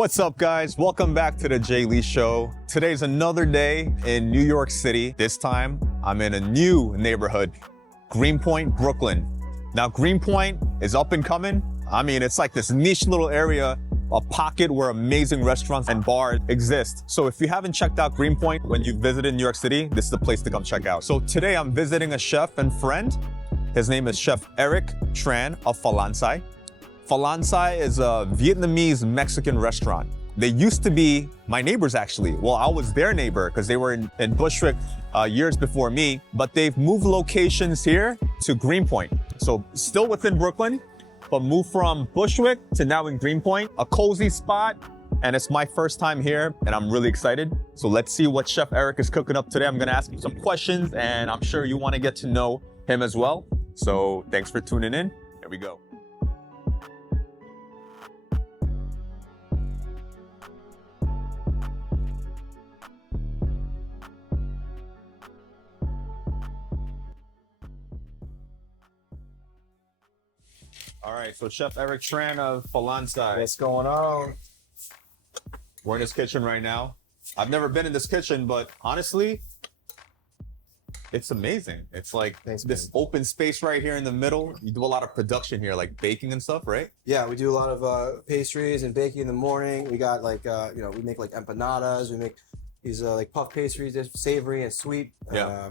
What's up, guys? Welcome back to the Jae Lee Show. Today's another day in New York City. This time, I'm in a new neighborhood, Greenpoint, Brooklyn. Now, Greenpoint is up and coming. I mean, it's like this niche little area, a pocket where amazing restaurants and bars exist. So if you haven't checked out Greenpoint when you visited New York City, this is the place to come check out. So today I'm visiting a chef and friend. His name is Chef Eric Tran of Falansai. Falansai is a Vietnamese Mexican restaurant. They used to be my neighbors, actually. Well, I was their neighbor because they were in Bushwick years before me, but they've moved locations here to Greenpoint. So still within Brooklyn, but moved from Bushwick to now in Greenpoint, a cozy spot. And it's my first time here and I'm really excited. So let's see what Chef Eric is cooking up today. I'm gonna ask him some questions and I'm sure you wanna get to know him as well. So thanks for tuning in. Here we go. All right, so Chef Eric Tran of Falansai. What's going on? We're in this kitchen right now. I've never been in this kitchen, but honestly, it's amazing. It's like this open space right here in the middle. You do a lot of production here, like baking and stuff, right? Yeah, we do a lot of pastries and baking in the morning. We got like, we make like empanadas. We make these like puff pastries, they're savory and sweet. Yeah.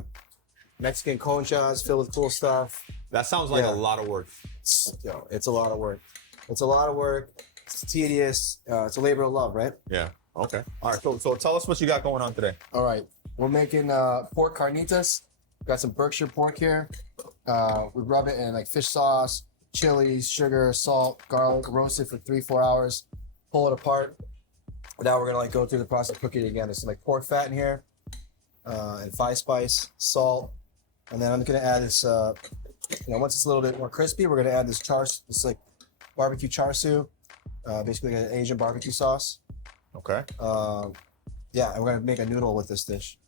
Mexican conchas filled with cool stuff. That sounds like a lot of work. It's a lot of work. It's a lot of work. It's tedious. It's a labor of love, right? Yeah. Okay. All right. So tell us what you got going on today. All right. We're making pork carnitas. Got some Berkshire pork here. We rub it in like fish sauce, chilies, sugar, salt, garlic, roast it for 3-4 hours. Pull it apart. Now we're gonna like go through the process of cooking it again. There's some like pork fat in here, and 5 spice, salt, and then I'm gonna add this. Once it's a little bit more crispy, we're gonna add this this like barbecue char siu, basically an Asian barbecue sauce. Okay. Yeah, and we're gonna make a noodle with this dish.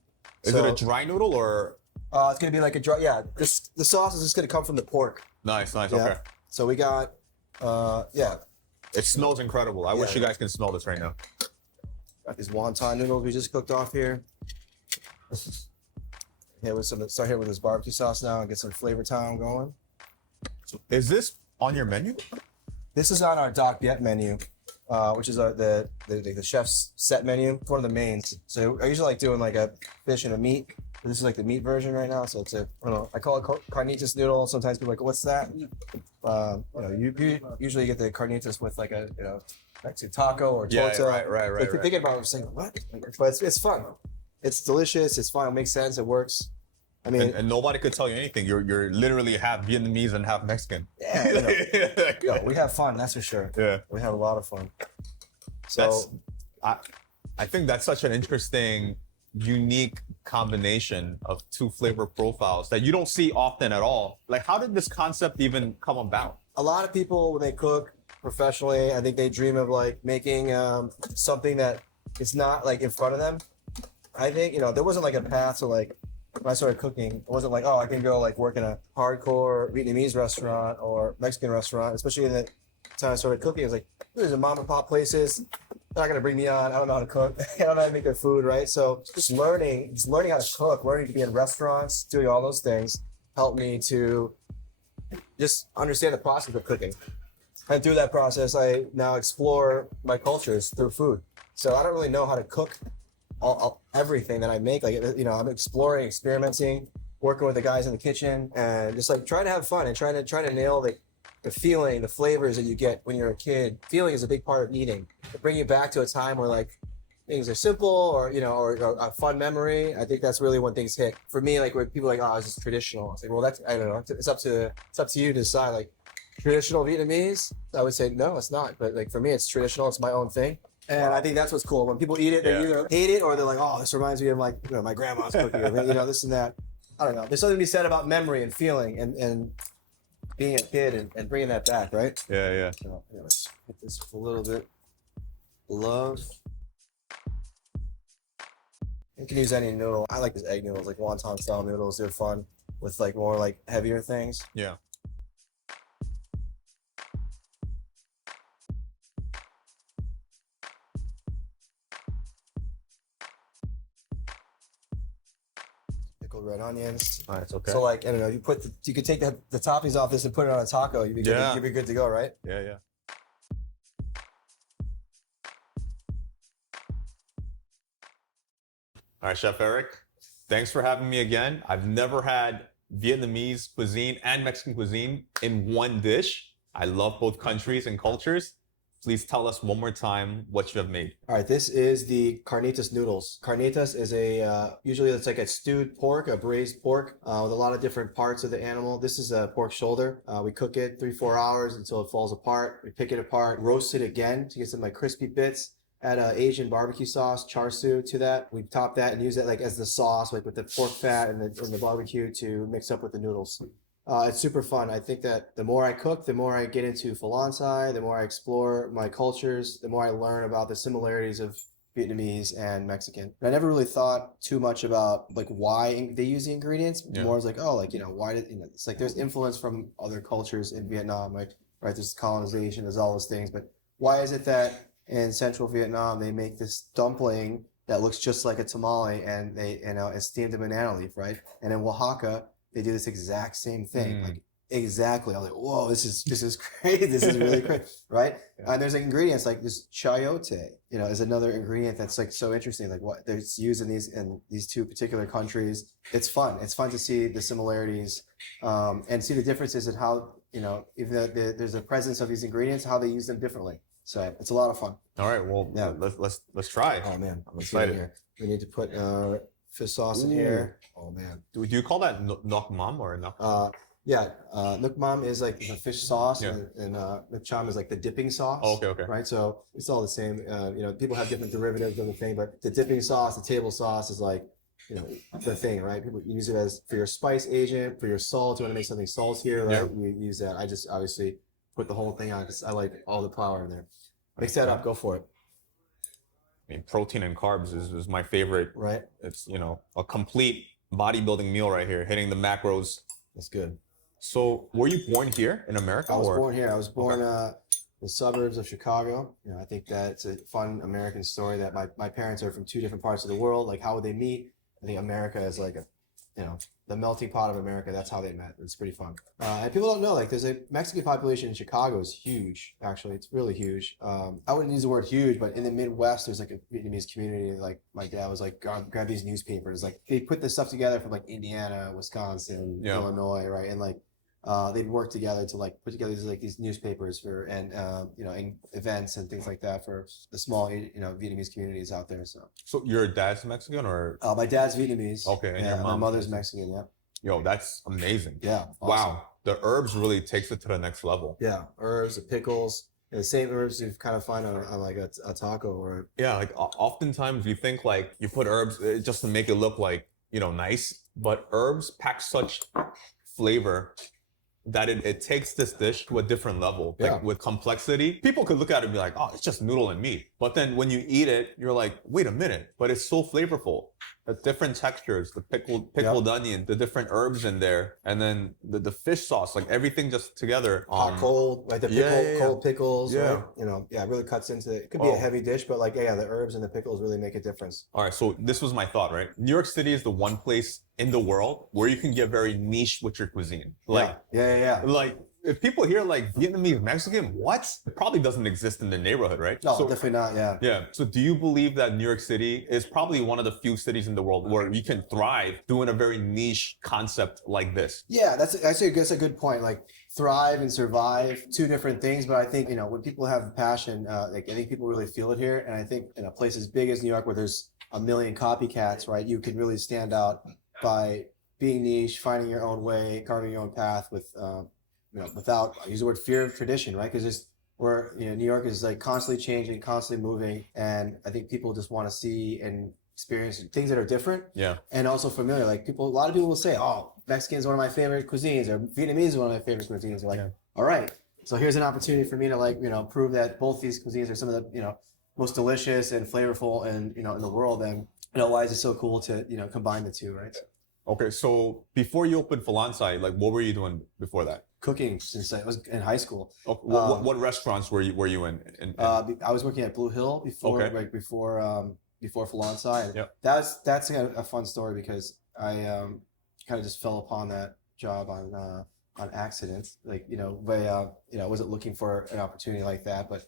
Is it a dry noodle or? It's gonna be like a dry. Yeah, the sauce is just gonna come from the pork. Nice. Yeah. Okay. So we got, It smells incredible. I wish you guys can smell this right now. Got these wonton noodles we just cooked off here. Start here with this barbecue sauce now and get some flavor time going. Is this on your menu? This is on our Doc Viet menu, which is the chef's set menu. It's one of the mains. So I usually like doing like a fish and a meat. This is like the meat version right now. So I call it carnitas noodle. Sometimes people are like, what's that? You usually get the carnitas with like a Mexican taco or torta. Yeah, right. If you're thinking about it, you're saying what? But it's fun. It's delicious. It's fun. It makes sense. It works. I mean, and nobody could tell you anything. You're literally half Vietnamese and half Mexican. Yeah, we have fun. That's for sure. Yeah, we have a lot of fun. So, I think that's such an interesting, unique combination of 2 flavor profiles that you don't see often at all. Like, how did this concept even come about? A lot of people, when they cook professionally, I think they dream of like making something that is not like in front of them. I think, there wasn't like a path to like, when I started cooking, it wasn't like, oh, I can go like work in a hardcore Vietnamese restaurant or Mexican restaurant, especially in the time I started cooking. It was like, there's a mom and pop places. They're not going to bring me on. I don't know how to cook. I don't know how to make their food, right? So just learning how to cook, learning to be in restaurants, doing all those things helped me to just understand the process of cooking. And through that process, I now explore my cultures through food. So I don't really know how to cook everything that I make. Like, I'm exploring, experimenting, working with the guys in the kitchen, and just like trying to have fun and trying to nail the feeling, the flavors that you get when you're a kid. Feeling is a big part of eating. To bring you back to a time where like things are simple or a fun memory. I think that's really when things hit. For me, like when people are like, oh, it's just traditional. It's like, well, I don't know. It's up to you to decide. Like traditional Vietnamese, I would say no, it's not. But like for me, it's traditional. It's my own thing. And I think that's what's cool. When people eat it, they either hate it or they're like, oh, this reminds me of like my grandma's cooking, or this and that. I don't know. There's something to be said about memory and feeling and being a kid and bringing that back, right? Yeah. So, let's put this with a little bit of love. You can use any noodle. I like these egg noodles, like wonton style noodles. They're fun with like more like heavier things. Yeah. little red onions. Nice, okay. So like, I don't know, you could take the toppings off this and put it on a taco. You'd be good to go, right? Yeah. All right, Chef Eric, thanks for having me again. I've never had Vietnamese cuisine and Mexican cuisine in one dish. I love both countries and cultures. Please tell us one more time what you have made. All right, this is the carnitas noodles. Carnitas is usually it's like a stewed pork, a braised pork with a lot of different parts of the animal. This is a pork shoulder. We cook it 3-4 hours until it falls apart. We pick it apart, roast it again to get some like crispy bits. Add Asian barbecue sauce, char siu to that. We top that and use that like as the sauce, like with the pork fat and the barbecue to mix up with the noodles. It's super fun. I think that the more I cook, the more I get into Falansai, the more I explore my cultures, the more I learn about the similarities of Vietnamese and Mexican. And I never really thought too much about like why they use the ingredients. Yeah. More as like, oh, like, why did, it's like there's influence from other cultures in Vietnam, like, right? There's colonization, there's all those things. But why is it that in central Vietnam, they make this dumpling that looks just like a tamale and it's steamed in banana leaf, right? And in Oaxaca, they do this exact same thing, like exactly. I was like, whoa, this is great. This is really great, right? Yeah. And there's like ingredients like this chayote, is another ingredient that's like so interesting. Like what there's used in these two particular countries. It's fun. It's fun to see the similarities and see the differences in how even though there's a presence of these ingredients, how they use them differently. So it's a lot of fun. All right, well, yeah, let's try. Oh man, I'm excited. here. We need to put fish sauce in here. Oh man. Do you call that nok mam or nok? Nuc mam is like the fish sauce, Yeah. and nuc cham is like the dipping sauce. Oh, okay. Right, so it's all the same. People have different derivatives of the thing, but the dipping sauce, the table sauce, is like the thing, right? People use it as for your spice agent, for your salt. You want to make something saltier, right? Yeah. You use that. I just obviously put the whole thing on because I like all the flour in there. Mix that up. Go for it. I mean, protein and carbs is my favorite. Right. It's a complete bodybuilding meal right here, hitting the macros. That's good. So, were you born here in America? I was born here. I was born in the suburbs of Chicago. I think that it's a fun American story that my parents are from two different parts of the world. Like, how would they meet? I think America is like the melting pot of America. That's how they met. It's pretty fun. And people don't know, like, there's a Mexican population in Chicago is huge. Actually, it's really huge. I wouldn't use the word huge, but in the Midwest, there's like a Vietnamese community. Like, my dad was like, grab these newspapers. Like, they put this stuff together from like Indiana, Wisconsin, Illinois, right? And like, they'd work together to like put together these newspapers for and events and things like that for the small Vietnamese communities out there. So your dad's Mexican or? My dad's Vietnamese. Okay, and your my mother's Mexican. Yeah. Yo, that's amazing. Yeah. Awesome. Wow, the herbs really takes it to the next level. Yeah, herbs, the pickles. And the same herbs you kind of find on like a taco or. Yeah, like oftentimes you think like you put herbs just to make it look like nice, but herbs pack such flavor that it takes this dish to a different level, like with complexity. People could look at it and be like, oh, it's just noodle and meat. But then when you eat it, you're like, wait a minute, but it's so flavorful. The different textures, the pickled onion, the different herbs in there, and then the fish sauce, like everything just together. Hot, cold, like the cold pickles, right? It really cuts into it. It could be a heavy dish, but like, the herbs and the pickles really make a difference. All right, so this was my thought, right? New York City is the one place in the world where you can get very niche with your cuisine. Like, like, if people hear like Vietnamese Mexican, what? It probably doesn't exist in the neighborhood, right? No, definitely not. Yeah. Yeah. So do you believe that New York City is probably one of the few cities in the world where you can thrive doing a very niche concept like this? Yeah, that's a good point. Like, thrive and survive, two different things. But I think, when people have passion, I think people really feel it here. And I think in a place as big as New York where there's a million copycats, right, you can really stand out by being niche, finding your own way, carving your own path with, without, I use the word fear of tradition, right? Because New York is like constantly changing, constantly moving. And I think people just want to see and experience things that are different. Yeah. And also familiar. Like a lot of people will say, oh, Mexican is one of my favorite cuisines, or Vietnamese is one of my favorite cuisines. They're like, all right, so here's an opportunity for me to prove that both these cuisines are some of the, most delicious and flavorful and, in the world. And, why is it so cool to, combine the two, right? Okay. So before you opened Falansai, like what were you doing before that? Cooking since I was in high school. Okay. What restaurants were you in? I was working at Blue Hill before, before Falansai. And that's a fun story because I kind of just fell upon that job on accident. Like, I wasn't looking for an opportunity like that, but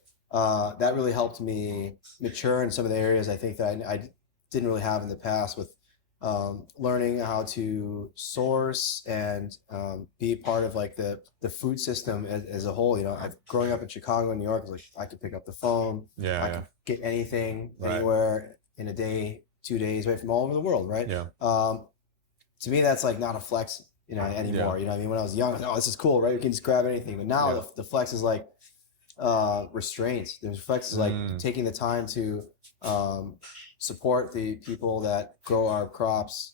that really helped me mature in some of the areas I think that I didn't really have in the past with learning how to source and be part of like the food system as a whole. Growing up in Chicago and New York, I was like, I could pick up the phone. I could get anything anywhere in a day, 2 days, right, from all over the world, right? Yeah. To me, that's like not a flex, anymore. You know what I mean? When I was young, I was like, oh, this is cool, right? We can just grab anything. But now the flex is like restraint. There's flex is like taking the time to support the people that grow our crops,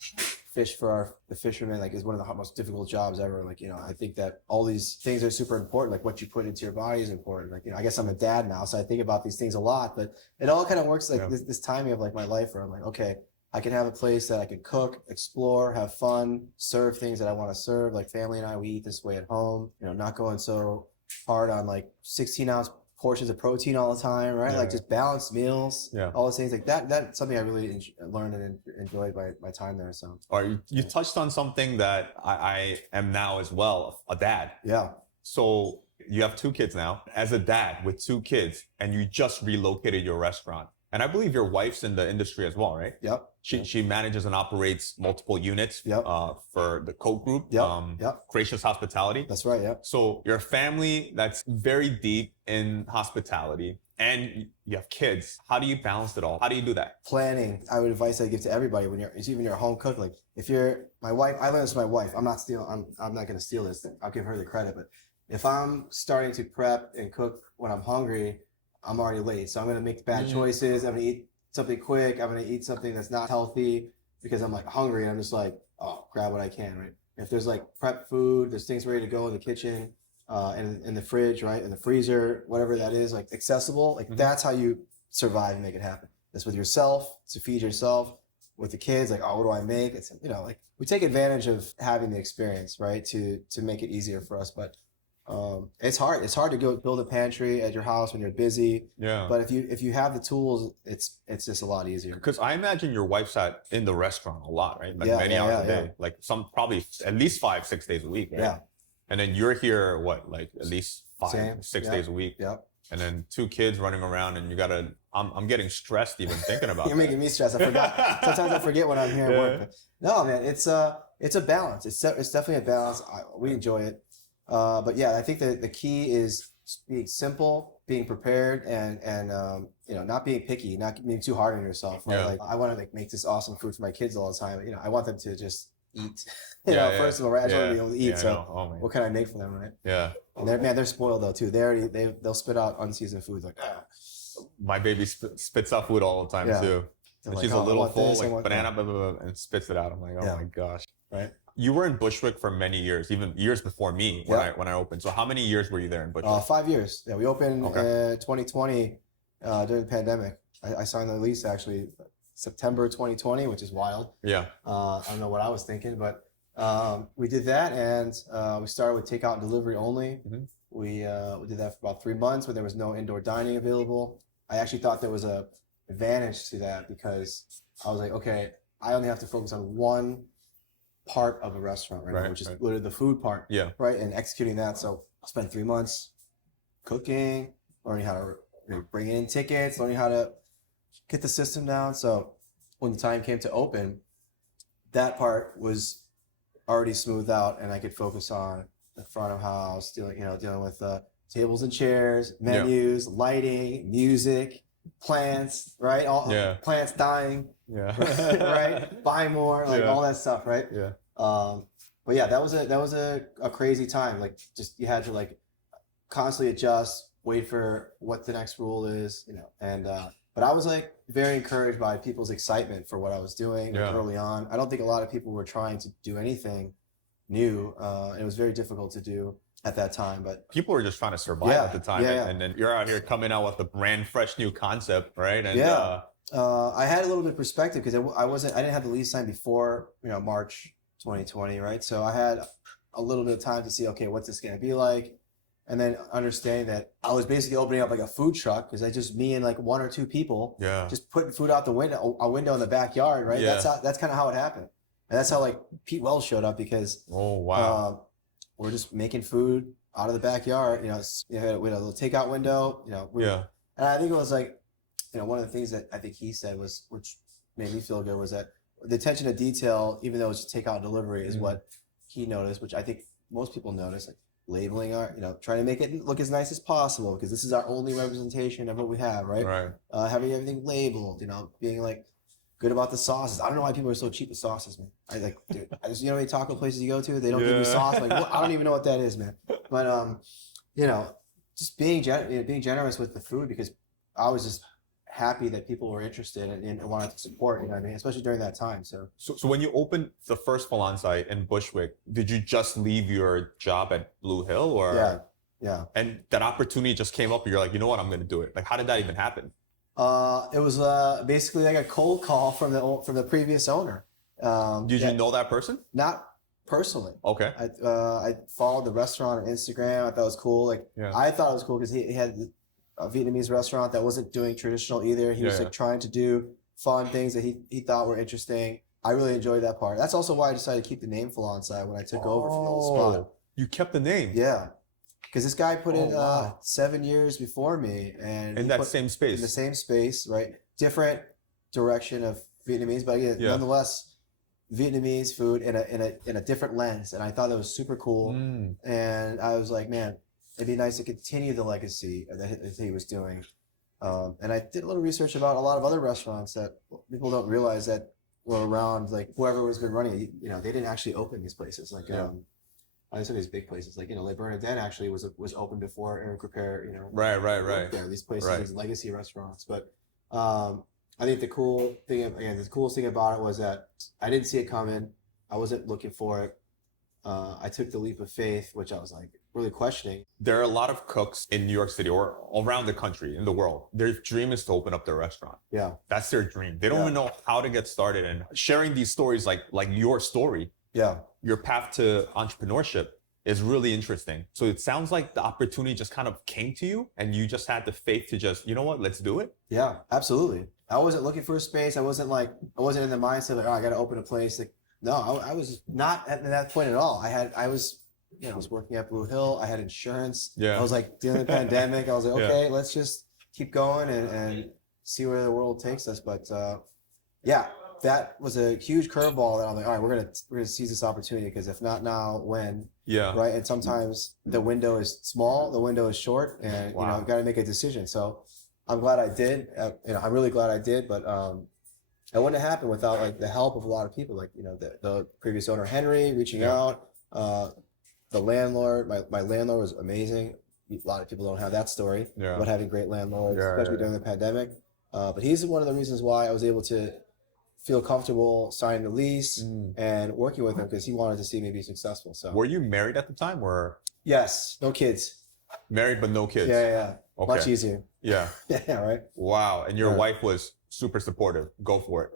fish for the fishermen, like is one of the most difficult jobs ever. Like, I think that all these things are super important. Like what you put into your body is important. Like, I guess I'm a dad now, so I think about these things a lot, but it all kind of works like this timing of like my life where I'm like, okay, I can have a place that I can cook, explore, have fun, serve things that I want to serve. Like family and I, we eat this way at home, not going so hard on like 16-ounce portions of protein all the time, right? Like just balanced meals, all those things like that. That's something I really learned and enjoyed by my time there. So, all right, you touched on something that I am now as well, a dad. Yeah. So you have 2 kids now. As a dad with 2 kids, and you just relocated your restaurant. And I believe your wife's in the industry as well, right? Yep. She manages and operates multiple units for the Coke Group, Gracious Hospitality. That's right, yeah. So your family that's very deep in hospitality, and you have kids. How do you balance it all? How do you do that? Planning. I would advise I give to everybody when you're a home cook. Like if you're my wife, I learned this from my wife. I'm not going to steal this. I'll give her the credit. But if I'm starting to prep and cook when I'm hungry, I'm already late. So I'm going to make bad choices. I'm going to eat something quick. I'm going to eat something that's not healthy because I'm like hungry and I'm just like, oh, grab what I can, right? If there's like prep food, there's things ready to go in the kitchen, and in the fridge, right? In the freezer, whatever that is, like accessible, like that's how you survive and make it happen. That's with yourself, to feed yourself. With the kids, like, oh, what do I make? It's, like we take advantage of having the experience, right? To make it easier for us. But it's hard. It's hard to go build a pantry at your house when you're busy. Yeah. But if you have the tools, it's just a lot easier. Because I imagine your wife's in the restaurant a lot, right? Like many hours a day. Like some probably at least 5-6 days a week, right? Yeah. And then you're here, like at least 5-6 days a week. Yep. And then 2 kids running around, and you gotta. I'm getting stressed even thinking about. You're making me stressed. I forgot. Sometimes I forget when I'm here at work. But no, man, it's a balance. It's definitely a balance. We enjoy it. But yeah, I think the key is being simple, being prepared, and not being picky, not being too hard on yourself. Right? Like I want to make this awesome food for my kids all the time. I want them to just eat. First of all, right? I just want to be able to eat. So what can I make for them, right? Yeah. And they're spoiled though too. They'll spit out unseasoned food like My baby spits out food all the time too. And like, she's a little full, like banana, blah, blah, blah, and spits it out. I'm like, oh my gosh. Right. You were in Bushwick for many years, even years before me when I opened. So how many years were you there in Bushwick? 5 years. Yeah, we opened 2020 during the pandemic. I signed the lease actually September 2020, which is wild. Yeah. I don't know what I was thinking, but we did that, and we started with takeout and delivery only. Mm-hmm. We did that for about 3 months when there was no indoor dining available. I actually thought there was a advantage to that because I was like, okay, I only have to focus on one part of a restaurant right now, which is literally the food part, right, and executing that. So I spent 3 months cooking, learning how to bring in tickets, learning how to get the system down. So when the time came to open, that part was already smoothed out, and I could focus on the front of house, dealing with tables and chairs, menus, lighting, music, plants, right? Plants dying. Yeah. Right. Buy more, like all that stuff, right? Yeah. But yeah, that was a crazy time. Like just you had to like constantly adjust, wait for what the next rule is, and but I was like very encouraged by people's excitement for what I was doing early on. I don't think a lot of people were trying to do anything new. It was very difficult to do at that time, but people were just trying to survive at the time. And then you're out here coming out with a brand fresh new concept, right? And I had a little bit of perspective because I didn't have the lease signed before March 2020, right? So I had a little bit of time to see, okay, what's this going to be like, and then understanding that I was basically opening up like a food truck because me and like 1 or 2 people, just putting food out the window, a window in the backyard, right? That's kind of how it happened. And that's how like Pete Wells showed up because Oh, wow. we're just making food out of the backyard. We had a little takeout window. Yeah. And I think it was like, one of the things that I think he said was, which made me feel good, was that the attention to detail, even though it's just takeout and delivery, is what he noticed, which I think most people notice. Like labeling our, trying to make it look as nice as possible because this is our only representation of what we have, right? Right. Having everything labeled, being like good about the sauces. I don't know why people are so cheap with sauces, man. Dude, how many taco places you go to, they don't give you sauce. Like, I don't even know what that is, man. But just being generous with the food, because I was just happy that people were interested and wanted to support. You know what I mean? Especially during that time. So when you opened the first Falansai in Bushwick, did you just leave your job at Blue Hill, or yeah? And that opportunity just came up, and you're like, you know what, I'm going to do it. Like, how did that even happen? It was basically like a cold call from the previous owner. Did you know that person? Not personally. Okay. I followed the restaurant on Instagram. I thought it was cool. Like, I thought it was cool because he had a Vietnamese restaurant that wasn't doing traditional either. He was like trying to do fun things that he thought were interesting. I really enjoyed that part. That's also why I decided to keep the name Falansai when I took over from the old spot. You kept the name. Yeah. Because this guy put in 7 years before me, and in that same space. In the same space, right? Different direction of Vietnamese, but again, nonetheless, Vietnamese food in a different lens. And I thought that was super cool. And I was like, man, it'd be nice to continue the legacy that he was doing. And I did a little research about a lot of other restaurants that people don't realize that were around. Like whoever was been running it, they didn't actually open these places. Like I said, these big places like Le Bernardin actually was open before Eric Repair. Right. There, these places, these legacy restaurants. But I think the coolest thing about it was that I didn't see it coming. I wasn't looking for it. I took the leap of faith, which I was like really questioning. There are a lot of cooks in New York City or around the country, in the world. Their dream is to open up their restaurant. Yeah. That's their dream. They don't even know how to get started. And sharing these stories like your story, your path to entrepreneurship is really interesting. So it sounds like the opportunity just kind of came to you and you just had the faith to just, you know what, let's do it. Yeah, absolutely. I wasn't looking for a space. I wasn't in the mindset like, I got to open a place. Like, no, I was not at that point at all. I was working at Blue Hill. I had insurance. Yeah. I was like dealing with the pandemic. I was like, okay, let's just keep going and see where the world takes us. But that was a huge curveball that I'm like, all right, we're gonna seize this opportunity, because if not now, when? Yeah. Right. And sometimes the window is small, the window is short, and I've got to make a decision. So I'm glad I did. I'm really glad I did. But it wouldn't have happened without like the help of a lot of people, like the previous owner Henry reaching out, the landlord. My landlord was amazing. A lot of people don't have that story about having great landlords, especially during the pandemic. But he's one of the reasons why I was able to feel comfortable signing the lease and working with him, because he wanted to see me be successful. So, were you married at the time, or? Yes, no kids. Married but no kids. Yeah. Okay. Much easier. Yeah. Yeah. Right. Wow. And your wife was super supportive. Go for it.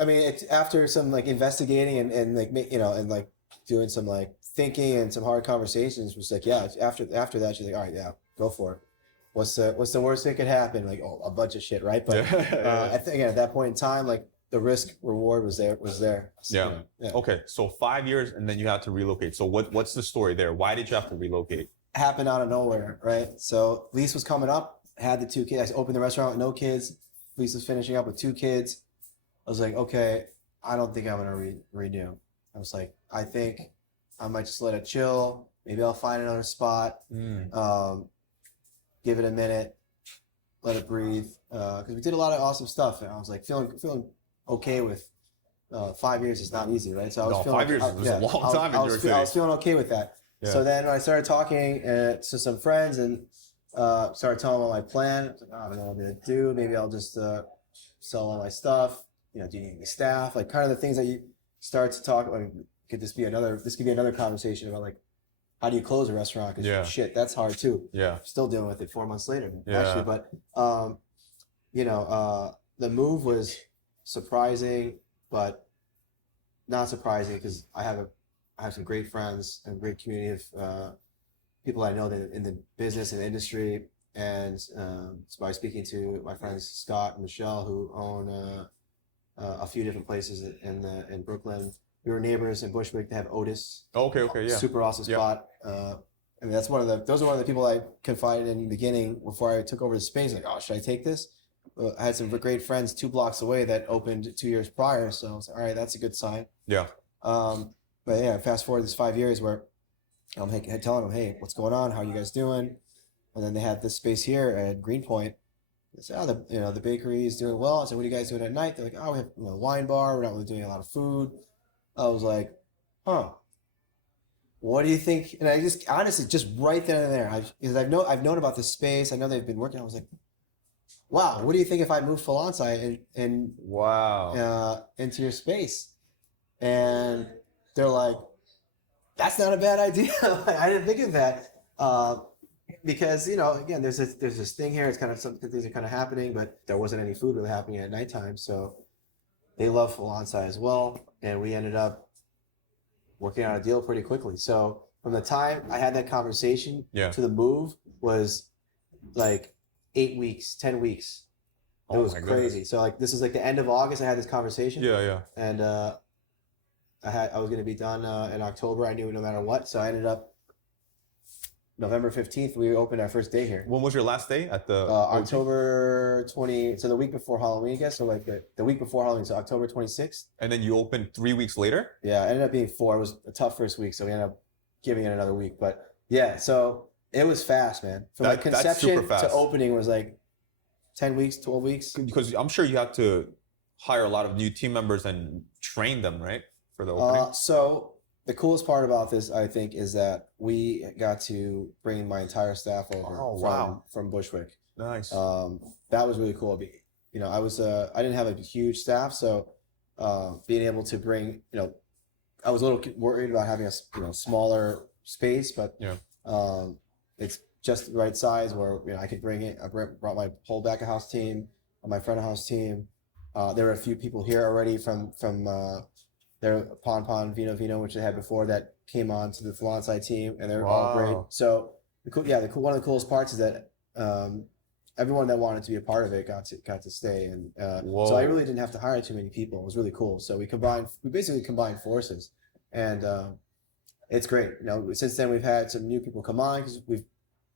I mean, it's after some like investigating and like and like doing some like thinking and some hard conversations, was like, after that, she's like, all right, go for it. What's the worst that could happen? Like, a bunch of shit, right? But I think at that point in time, like the risk reward was there. So, Okay, so 5 years, and then you had to relocate. So what's the story there? Why did you have to relocate? Happened out of nowhere, right? So lease was coming up. Had the 2 kids. I opened the restaurant with no kids. Lease was finishing up with 2 kids. I was like, okay, I don't think I'm gonna renew. I was like, I think I might just let it chill. Maybe I'll find another spot. Give it a minute, let it breathe. Because we did a lot of awesome stuff, and I was like feeling okay with 5 years. Is not easy, right? So I was feeling 5 years is a long time in New York City. I was feeling okay with that. Yeah. So then when I started talking to some friends and started telling them my plan, I was like, I don't know what I'm gonna do. Maybe I'll just sell all my stuff. Do you need any staff? Like kind of the things that you start to talk. I mean, this could be another conversation about like, how do you close a restaurant? Because shit, that's hard too. Yeah. Still dealing with it 4 months later, actually. But, the move was surprising, but not surprising, because I have some great friends and great community of people I know that in the business and industry. And by speaking to my friends Scott and Michelle, who own a few different places in Brooklyn. We were neighbors in Bushwick. They have Otis. Okay, yeah. Super awesome spot. I mean, those are one of the people I confided in the beginning before I took over the space. Like, oh, should I take this? I had some great friends 2 blocks away that opened 2 years prior. So I was like, all right, that's a good sign. Yeah. But yeah, fast forward this 5 years where I'm telling them, hey, what's going on? How are you guys doing? And then they had this space here at Greenpoint. They said, oh, the bakery is doing well. I said, what are you guys doing at night? They're like, oh, we have a wine bar. We're not really doing a lot of food. I was like, huh. What do you think? And I just honestly, just right then and there, because I've known about this space. I know they've been working. I was like, wow, what do you think if I moved Falansai and wow into your space? And they're like, that's not a bad idea. I didn't think of that. Because, again, there's this thing here. It's kind of some things are kind of happening, but there wasn't any food really happening at nighttime. So they love Falansai as well. And we ended up working out a deal pretty quickly. So from the time I had that conversation to the move was like 8 weeks, 10 weeks. It was crazy. Goodness. So like this is like the end of August. I had this conversation. Yeah. And I was going to be done in October. I knew no matter what. So I ended up November 15th. We opened our first day here. When was your last day at the October 20? So the week before Halloween, I guess. So like the week before Halloween, so October 26th. And then you opened 3 weeks later. Yeah, it ended up being 4. It was a tough first week, so we ended up giving it another week. But yeah, so it was fast, man. From like conception to opening was like 10 weeks, 12 weeks. Because I'm sure you had to hire a lot of new team members and train them, right, for the opening. So the coolest part about this, I think, is that we got to bring my entire staff over from Bushwick. Nice. That was really cool. I didn't have a huge staff, so being able to bring, I was a little worried about having a smaller space, but it's just the right size where I could bring it. I brought my whole back of house team, my front of house team. There were a few people here already from their Pon Vino, which they had before, that came on to the Falansai team, and they're all great. So one of the coolest parts is that everyone that wanted to be a part of it got to stay, and so I really didn't have to hire too many people. It was really cool. So we basically combined forces, and it's great. Since then we've had some new people come on because we've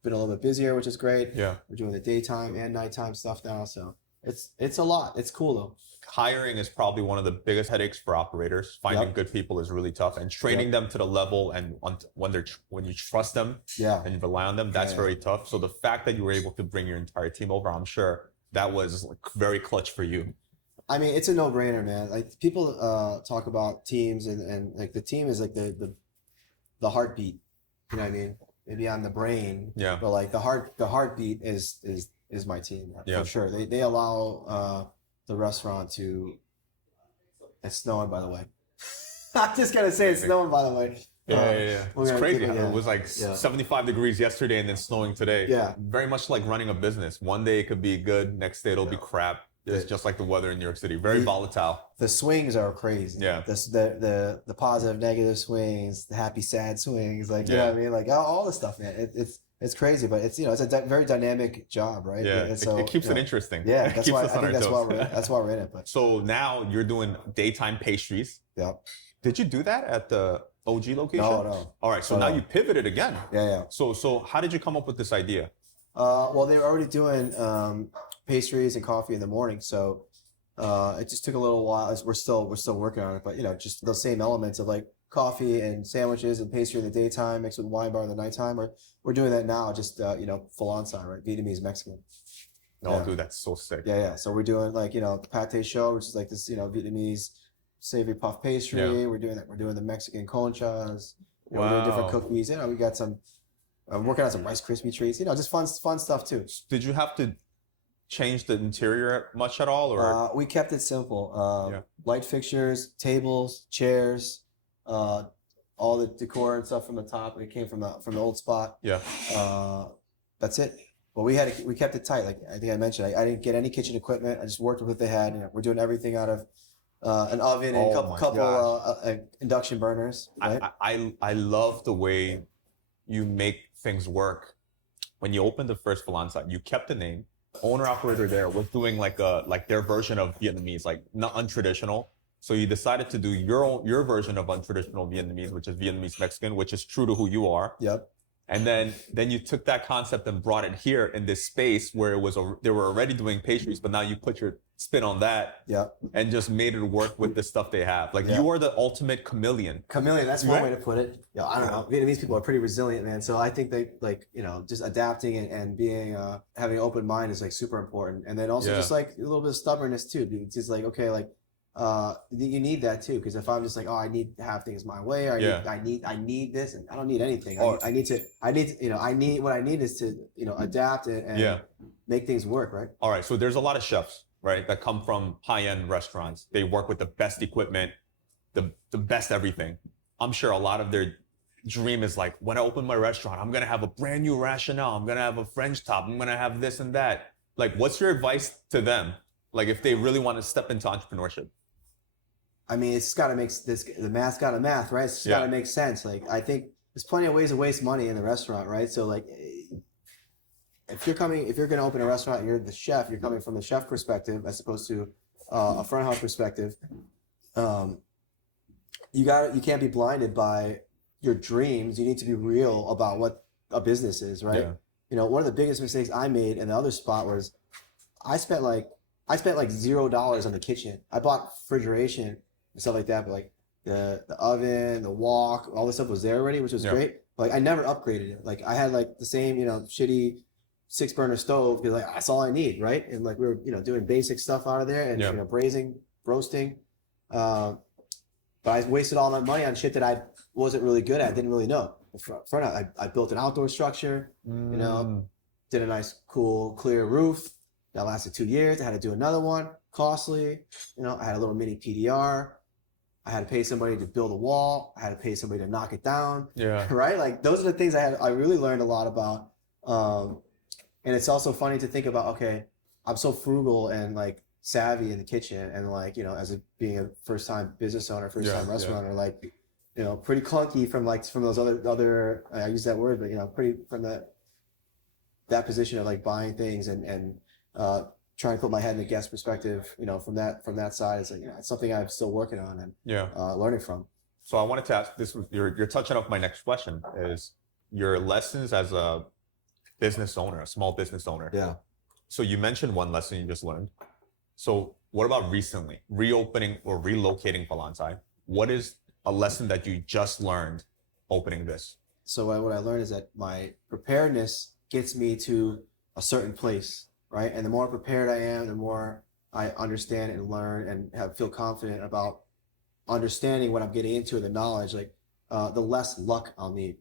been a little bit busier, which is great. Yeah, we're doing the daytime and nighttime stuff now, so it's a lot. It's cool though. Hiring is probably one of the biggest headaches for operators. Finding good people is really tough, and training them to the level and when you trust them and you rely on them, that's very tough. So the fact that you were able to bring your entire team over, I'm sure that was like very clutch for you. I mean, it's a no-brainer, man. Like people talk about teams and like the team is like the heartbeat. You know what I mean? Maybe I'm the brain. Yeah. But like the heartbeat is my team for sure. They allow the restaurant to. It's snowing, by the way. I'm just gonna say it's snowing, by the way. Yeah. It's crazy. It was like 75 degrees yesterday and then snowing today. Yeah. Very much like running a business. One day it could be good, next day it'll be crap. It's just like the weather in New York City. Very volatile. The swings are crazy. Yeah. The positive, negative swings, the happy, sad swings. Like, you know what I mean? Like all this stuff, man. It's crazy, but it's it's a very dynamic job, right? Yeah. So, it keeps it interesting. Yeah. That's why that's why we're in it. But so now you're doing daytime pastries. Yeah. Did you do that at the OG location? No. All right. So now you pivoted again. Yeah. So how did you come up with this idea? Well, they were already doing pastries and coffee in the morning, so it just took a little while. We're still working on it, but just those same elements of like coffee and sandwiches and pastry in the daytime mixed with wine bar in the nighttime. We're doing that now. Just Falansai, right? Vietnamese Mexican. Oh, dude, that's so sick. Yeah. So we're doing like pate show, which is like this Vietnamese savory puff pastry. Yeah. We're doing that. We're doing the Mexican conchas. We're doing different cookies. We got some. I'm working on some Rice Krispie treats. Just fun stuff too. Did you have to change the interior much at all, or we kept it simple? Light fixtures, tables, chairs, all the decor and stuff from the top. It came from the old spot. Yeah. That's it. Well, we kept it tight. Like I think I mentioned, I didn't get any kitchen equipment. I just worked with what they had. We're doing everything out of an oven and a couple induction burners. Right? I love the way you make things work. When you opened the first Falansai, you kept the name, owner operator there was doing like their version of Vietnamese, like not untraditional. So you decided to do your version of untraditional Vietnamese, which is Vietnamese Mexican, which is true to who you are. Yep. And then you took that concept and brought it here in this space where they were already doing pastries, but now you put your spin on that. Yep. And just made it work with the stuff they have. Like you are the ultimate chameleon. Chameleon, that's one way to put it. I don't know. Vietnamese people are pretty resilient, man. So I think they just adapting and being having an open mind is like super important. And then also just like a little bit of stubbornness too. It's just like, okay, like you need that too, because if I'm just like, oh, I need to have things my way, or I need this, and I don't need anything. What I need is to adapt and make things work, right? All right, so there's a lot of chefs, right, that come from high-end restaurants. They work with the best equipment, the best everything. I'm sure a lot of their dream is like, when I open my restaurant, I'm gonna have a brand new rationale. I'm gonna have a French top. I'm gonna have this and that. Like, what's your advice to them? Like, if they really want to step into entrepreneurship? I mean, it's got to make the math's got to math, right? It's got to make sense. Like, I think there's plenty of ways to waste money in the restaurant, right? So like, if you're going to open a restaurant, you're the chef, you're coming from the chef perspective as opposed to a front house perspective. You can't be blinded by your dreams. You need to be real about what a business is, right? Yeah. One of the biggest mistakes I made in the other spot was I spent like $0 on the kitchen. I bought refrigeration and stuff like that, but like the oven, the wok, all this stuff was there already, which was great. But like, I never upgraded it. Like I had like the same, shitty 6-burner stove because like that's all I need, right? And like we were, doing basic stuff out of there and braising, roasting. But I wasted all that money on shit that I wasn't really good at, didn't really know. I built an outdoor structure, did a nice, cool, clear roof. That lasted 2 years. I had to do another one, costly. I had a little mini PDR. I had to pay somebody to build a wall. I had to pay somebody to knock it down. Yeah. Right? Like those are the things I really learned a lot about. And it's also funny to think about, okay, I'm so frugal and like savvy in the kitchen and like, being a first time business owner, first time restaurant owner, like, pretty clunky from those other I use that word, but pretty from that position of like buying things and trying to put my head in the guest perspective, from that side. It's like, it's something I'm still working on and learning from. So I wanted to ask, you're touching off my next question, is your lessons as a business owner, a small business owner. Yeah. So you mentioned one lesson you just learned. So what about recently, reopening or relocating Falansai? What is a lesson that you just learned opening this? So what I learned is that my preparedness gets me to a certain place, right? And the more prepared I am, the more I understand and learn and feel confident about understanding what I'm getting into, the knowledge, like the less luck I'll need.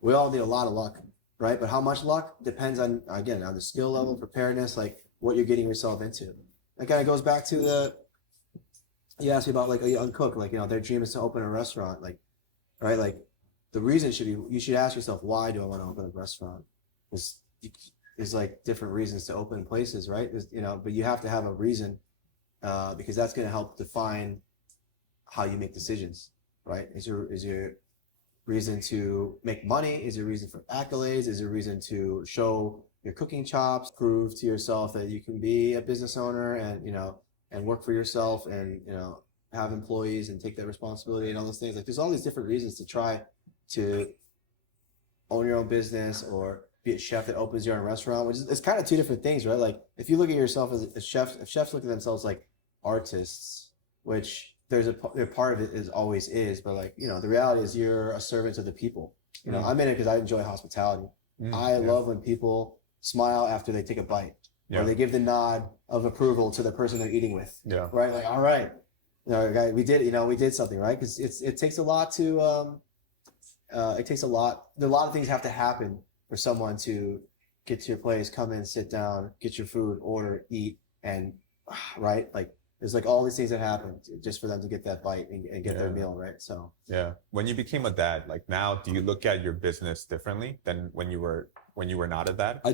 We all need a lot of luck, right? But how much luck depends on the skill level, preparedness, like what you're getting yourself into. That kind of goes back to you asked me about like a young cook, like, their dream is to open a restaurant, like, right? Like the reason you should ask yourself, why do I want to open a restaurant? There's like different reasons to open places, right? But you have to have a reason, because that's going to help define how you make decisions, right? Is your reason to make money? Is your reason for accolades? Is your reason to show your cooking chops, prove to yourself that you can be a business owner and work for yourself and, have employees and take that responsibility and all those things? Like there's all these different reasons to try to own your own business or be a chef that opens your own restaurant, which is it's kind of two different things, right? Like if you look at yourself as a chef, if chefs look at themselves like artists, which there's a part of it always is, but like, the reality is you're a servant to the people. I'm in it because I enjoy hospitality. I love when people smile after they take a bite or they give the nod of approval to the person they're eating with. Yeah. Right. Like, all right, guy, we did something, right? Because it takes a lot to, a lot of things have to happen for someone to get to your place, come in, sit down, get your food, order, eat, and right? Like there's like all these things that happen just for them to get that bite and get their meal, right? So when you became a dad, like now, do you look at your business differently than when you were not a dad? I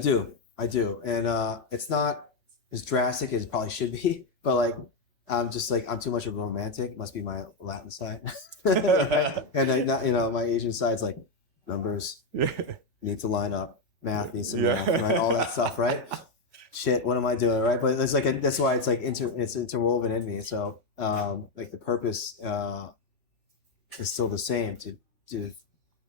do, and it's not as drastic as it probably should be, but like I'm too much of a romantic. It must be my Latin side, and my Asian side's like numbers need to line up, math needs to math, right? All that stuff, right? shit, what am I doing, right? But it's like that's why it's like it's interwoven in me. So like the purpose is still the same, to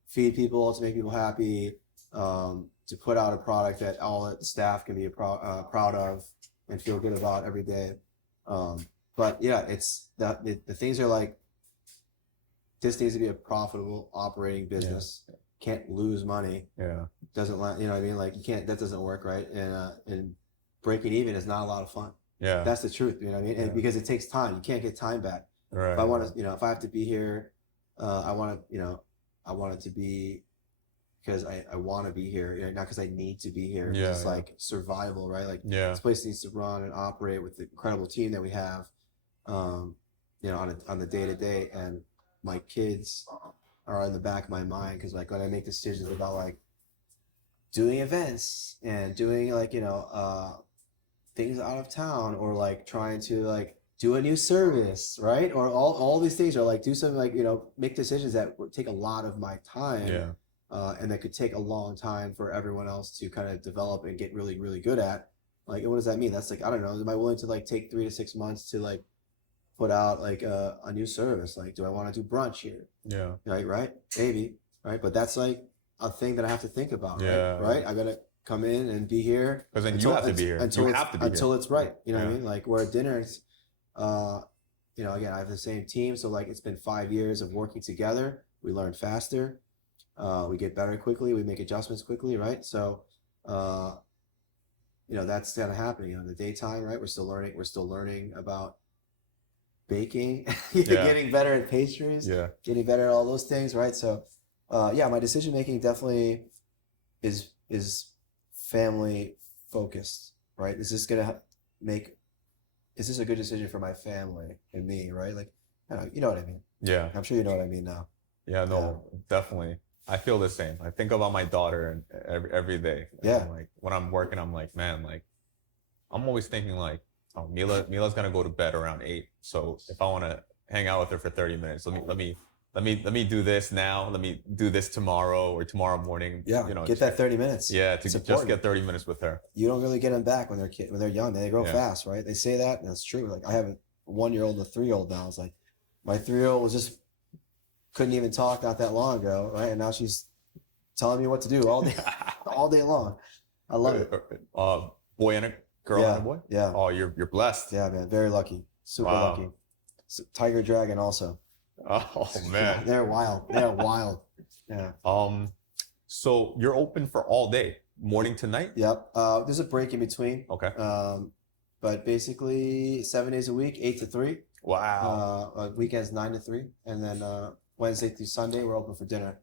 feed people, to make people happy, to put out a product that all the staff can be proud of and feel good about every day. But yeah, it's the things are like, this needs to be a profitable operating business. Yeah. Can't lose money. Yeah. Doesn't you know what I mean? Like you can't, that doesn't work, right? And breaking even is not a lot of fun. Yeah. That's the truth, you know what I mean? And because it takes time. You can't get time back. Right. If I want to, if I have to be here, I want it to be because I want to be here, not because I need to be here. Yeah. It's like survival, right? Like this place needs to run and operate with the incredible team that we have, on the day to day. And my kids are in the back of my mind, because like when I make decisions about like doing events and doing like things out of town, or like trying to like do a new service, right? Or all these things, are like do something like make decisions that would take a lot of my time. Yeah. And that could take a long time for everyone else to kind of develop and get really, really good at. Like, and what does that mean? That's like, I don't know. Am I willing to like take 3 to 6 months to like put out like a new service? Like, do I want to do brunch here? Yeah. Right? Maybe. Right. But that's like a thing that I have to think about. Yeah. Right. I got to come in and be here. Because then you have to be here. Until it's right. You know yeah. what I mean? Like, we're at dinner, it's, again, I have the same team. So like, it's been 5 years of working together. We learn faster. We get better quickly. We make adjustments quickly, right? So, that's kind of happening in the daytime, right? We're still learning about baking, getting better at pastries, getting better at all those things, right? So, my decision making definitely is family focused, right? Is this a good decision for my family and me, right? Like, you know what I mean? Yeah. I'm sure you know what I mean now. Yeah, no, definitely. I feel the same. I think about my daughter every day. Yeah. And like when I'm working, I'm like, man, like I'm always thinking like, oh, Mila's gonna go to bed around 8. So if I want to hang out with her for 30 minutes, let me do this now. Let me do this tomorrow or tomorrow morning. Yeah. Get that 30 minutes. Yeah. To just get 30 minutes with her. You don't really get them back when they're young. They grow fast, right? They say that, and that's true. Like I have a 1-year-old and a 3-year-old now. It's like my 3-year-old was just couldn't even talk not that long ago, right? And now she's telling me what to do all day long. I love it. Boy and a girl and a boy? Yeah. Oh, you're blessed. Yeah, man. Very lucky. Super lucky. Tiger Dragon also. Oh man. They're wild. They're wild. Yeah. So you're open for all day, morning to night? Yep. There's a break in between. Okay. But basically 7 days a week, 8 to 3. Wow. Weekends 9 to 3, and then Wednesday through Sunday we're open for dinner,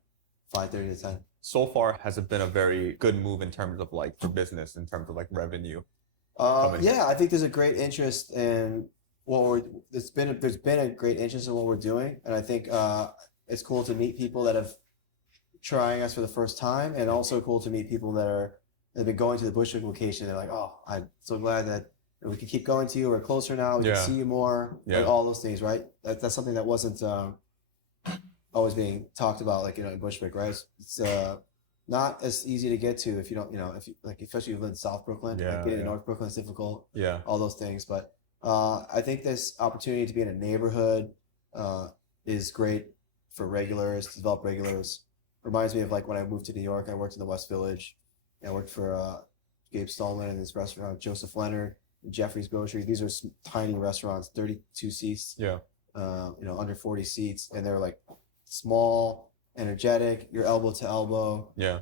5:30 to 10. So far, has it been a very good move in terms of like for business, in terms of like revenue? I think there's a great interest in there's been a great interest in what we're doing, and I think it's cool to meet people that have trying us for the first time, and also cool to meet people that have been going to the Bushwick location. They're like, oh, I'm so glad that we can keep going to you. We're closer now. We can see you more. Like all those things, right? That's something that wasn't always being talked about, like in Bushwick, right? It's not as easy to get to if you don't, if you like, especially if you live in South Brooklyn. Like getting to North Brooklyn is difficult. Yeah. All those things, but I think this opportunity to be in a neighborhood is great for regulars, to develop regulars. Reminds me of like when I moved to New York. I worked in the West Village. I worked for Gabe Stallman in his restaurant, Joseph Leonard, Jeffrey's Grocery. These are tiny restaurants, 32 seats. Yeah. Under 40 seats, and they're like small, energetic. You're elbow to elbow. Yeah.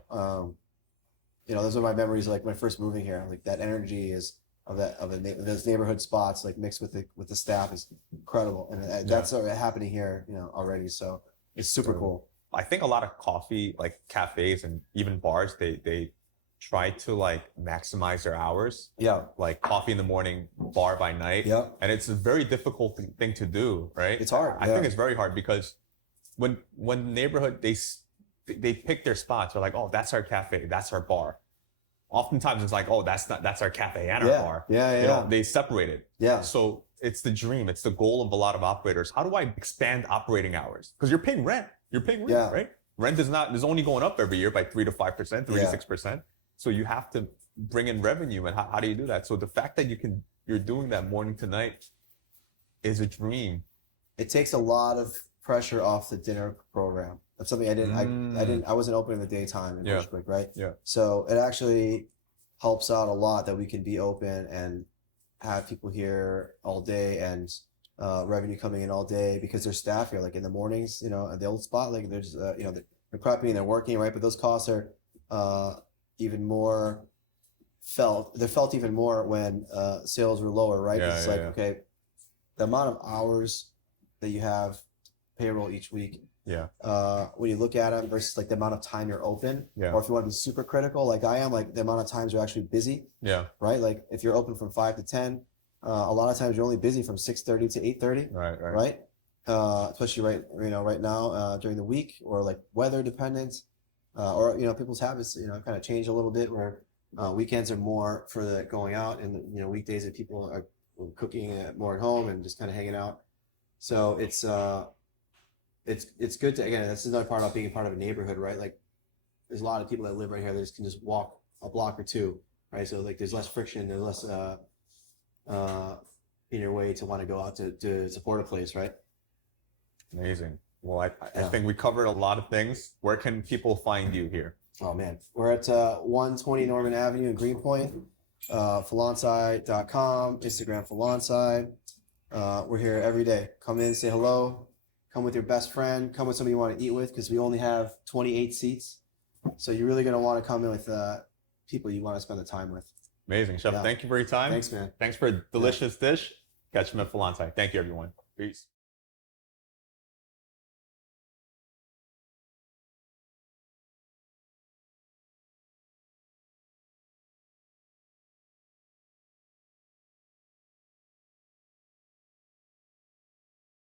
Those are my memories. Like when first moving here, like that energy is of those neighborhood spots, like mixed with the staff, is incredible, and that's happening here, already. So it's super cool. I think a lot of coffee, like cafes and even bars, they try to like maximize their hours. Yeah. Like coffee in the morning, bar by night. Yeah. And it's a very difficult thing to do, right? It's hard. I think it's very hard because when the neighborhood, they pick their spots. They're like, oh, that's our cafe, that's our bar. Oftentimes it's like, oh, that's our cafe and our bar. Yeah. They separate it. Yeah. So it's the dream. It's the goal of a lot of operators. How do I expand operating hours? Because you're paying rent. Right? Rent is only going up every year by 3 to 5%, 3 to 6%. So you have to bring in revenue, and how do you do that? So the fact that you're doing that morning to night is a dream. It takes a lot of pressure off the dinner program. That's something I wasn't open in the daytime in Bushwick, right? Yeah. So it actually helps out a lot that we can be open and have people here all day and revenue coming in all day because there's staff here. Like in the mornings, at the old spot, like there's, they're prepping and they're working, right? But those costs are even more felt. They're felt even more when sales were lower, right? Yeah, it's like, okay, the amount of hours that you have payroll each week. Yeah. When you look at it versus like the amount of time you're open, Yeah. or if you want to be super critical, like I am, like the amount of times you're actually busy. Yeah. Right. Like if you're open from 5 to 10, a lot of times you're only busy from 6:30 to 8:30. Right. Right. Especially right now during the week or like weather dependent, or people's habits kind of change a little bit where weekends are more for the going out and weekdays that people are cooking more at home and just kind of hanging out. So it's good to, again, this is another part about being a part of a neighborhood, right? Like there's a lot of people that live right here that can just walk a block or two, right? So like there's less friction, there's less in your way to want to go out to support a place, right? Amazing. Well, I think we covered a lot of things. Where can people find you here? Oh man, we're at 120 Norman Avenue in Greenpoint, Falansai.com, Instagram Falansai. We're here every day. Come in, say hello. Come with your best friend. Come with somebody you want to eat with because we only have 28 seats. So you're really going to want to come in with people you want to spend the time with. Amazing. Chef, thank you for your time. Thanks, man. Thanks for a delicious dish. Catch them at Falansai. Thank you, everyone. Peace.